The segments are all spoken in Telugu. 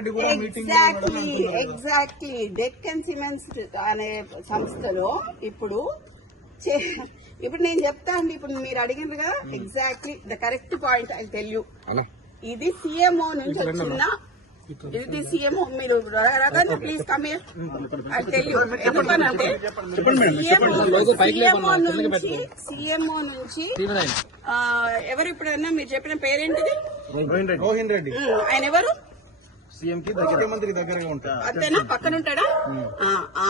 రెడ్డి కూడా మీటింగ్ ఎగ్జాక్ట్లీ డెక్కన్ సిమెంట్స్ అనే సంస్థలో ఇప్పుడు నేను చెప్తా అండి. ఇప్పుడు మీరు అడిగినారు కదా, exactly the correct point I tell you. ఇది సిఎంఓ నుంచి వచ్చిన, ఇది సిఎంఓ. మీరు please come here, I tell you. ఎందుకనంటే సిఎంఓ నుంచి ఎవరు ఇప్పుడన్నా మీరు చెప్పిన పేరేంటిది? రోహిన్ రెడ్డి. ఆయన ఎవరు? సీఎం కి ముఖ్యమంత్రి దగ్గరగా ఉంటాడు. అంతేనా? పక్కన ఉంటాడా?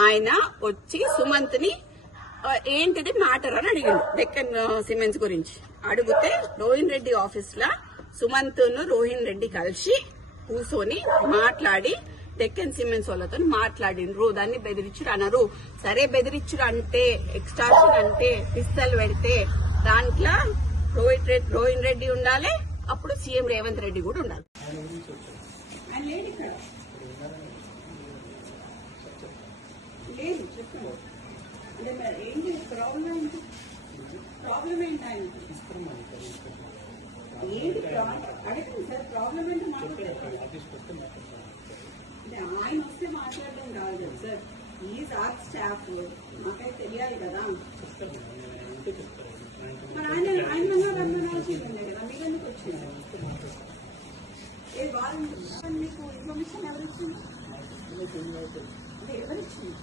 ఆయన వచ్చి సుమంత్ ని ఏంటిది మ్యాటర్ అని అడిగిండు డెక్కన్ సిమెంట్స్ గురించి. అడిగితే రోహిన్ రెడ్డి ఆఫీస్ లా సుమంత్ ను రోహిన్ రెడ్డి కలిసి కూర్చొని మాట్లాడి డెక్కన్ సిమెంట్స్ వాళ్ళతో మాట్లాడిండ్రు. దాన్ని బెదిరించుడు అన్నారు. సరే, బెదిరించుడు అంటే, ఎక్స్టార్షన్ అంటే, పిస్తల్ పెడితే దాంట్లో రోహిన్ రెడ్డి ఉండాలి, అప్పుడు సీఎం రేవంత్ రెడ్డి కూడా ఉండాలి. లేదు చెప్పండి. అంటే ఏంటి ప్రాబ్లం? ఏంటి ఆయనకి? ఏంటి అడగండి సార్, ప్రాబ్లం ఏంటి మాట్లాడారు? అంటే ఆయన వస్తే మాట్లాడడం కాదు కదా సార్, ఈజ్ ఆర్ స్టాఫ్, నాకైతే తెలియాలి కదా. మరి ఆయన రావాల్సిందే కదా, మీకు ఎందుకు వచ్చింది? వాళ్ళు మీకు information ఎవరిచ్చింది? ఎవరిచ్చింది?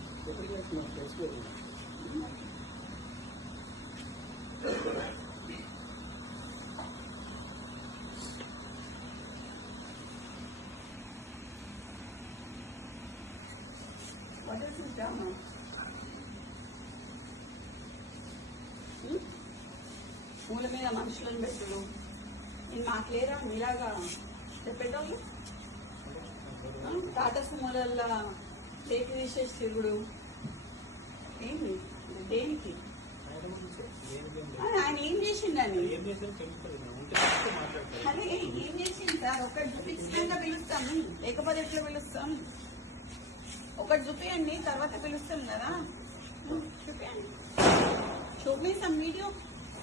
What is this drama? పూల మీద మనుషులను పెట్టడం మాకు లేరా? మీలాగా చెప్పేటోళ్ళు టాటా సుమోలల్లో చేతి తీసేసి తిరుగుడు ఏంటి? దేనికి? ఆయన ఏం చేసిండని? అదే ఏం చేసింది సార్? ఒకటి చూపించినాక పిలుస్తాం, లేకపోతే ఎట్లా పిలుస్తాం? ఒకటి చూపియండి, తర్వాత పిలుస్తాం కదా. చూపియండి, చూపిస్తాం వీడియో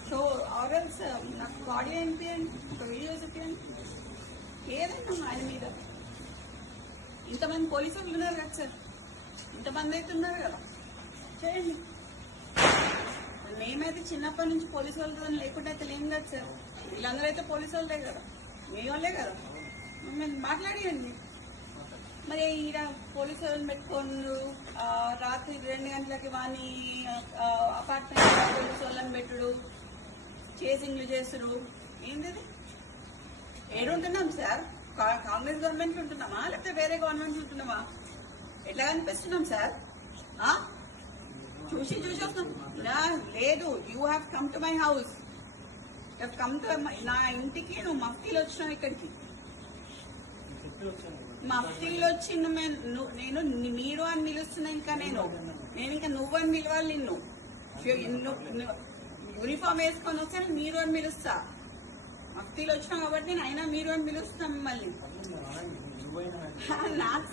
షో ఆర్ఎల్స్ నాకు ఆడియో వినిపించండి, ఒక వీడియో చూపియండి. ఏదైనా ఆయన మీద ఇంతమంది పోలీసులు ఉన్నారు కదా సార్, ఇంతమంది అయితే ఉన్నారు కదా, చేయండి. మేమైతే చిన్నప్పటి నుంచి పోలీసు వాళ్ళతో లేకుండా అయితే లేం కదా సార్. వీళ్ళందరూ అయితే పోలీసు వాళ్ళే కదా, మీ వాళ్ళే కదా. మేము మాట్లాడియండి. మరి ఈడ పోలీసు వాళ్ళని పెట్టుకోండు, రాత్రి 2 గంటలకి వాని అపార్ట్మెంట్ పోలీసు వాళ్ళని పెట్టుడు, చేసింగ్లు చేసుడు, ఏంది? ఏడుంటున్నాం సార్? కాంగ్రెస్ గవర్నమెంట్ ఉంటున్నామా, లేకపోతే వేరే గవర్నమెంట్ ఉంటున్నామా? ఎట్లా కనిపిస్తున్నాం సార్? చూసి వస్తాం. లేదు, you have come to my house, come to నా ఇంటికి. నువ్వు మఫ్తీలు వచ్చినావు ఇక్కడికి, మఫ్తీలు వచ్చి నేను మీరు అని పిలుస్తున్నా. ఇంకా నేను ఇంకా నువ్వు అని పిలవాలి. నిన్ను యూనిఫామ్ వేసుకొని వస్తే మీరు అని పిలుస్తా. మఫ్తీలు వచ్చినావు కాబట్టి నేను అయినా మీరు అని పిలుస్తాం మిమ్మల్ని. నాకు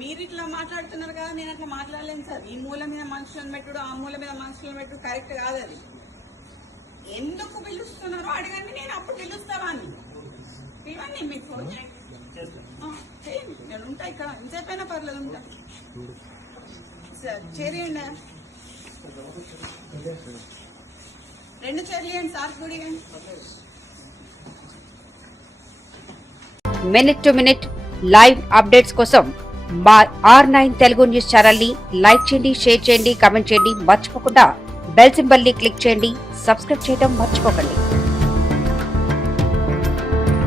మీరు ఇట్లా మాట్లాడుతున్నారు కదా, నేను అట్లా మాట్లాడలేను సార్. ఈ మూల మీద మనుషులను పెట్టుడు, ఆ మూల మీద మనుషులను పెట్టుడు కరెక్ట్ కాదు. అది ఎందుకు పిలుస్తున్నారో అడగండి, నేను అప్పుడు పిలుస్తావా అని. ఇవన్నీ మీకు ఫోన్ చేయండి, నేను ఉంటా ఇక్కడ. ఇంతసేపైనా పర్లేదు, ఉంటా సార్. చేరియండి, 2 చైర్లు ఇవ్వండి సార్. గుడి minute to minute live updates కోసం మా R9 తెలుగు న్యూస్ ఛానల్ ని లైక్ చేయండి, షేర్ చేయండి, కామెంట్ చేయండి. మర్చిపోకుండా బెల్ సింబల్ ని క్లిక్ చేయండి. సబ్స్క్రైబ్ చేయడం మర్చిపోకండి.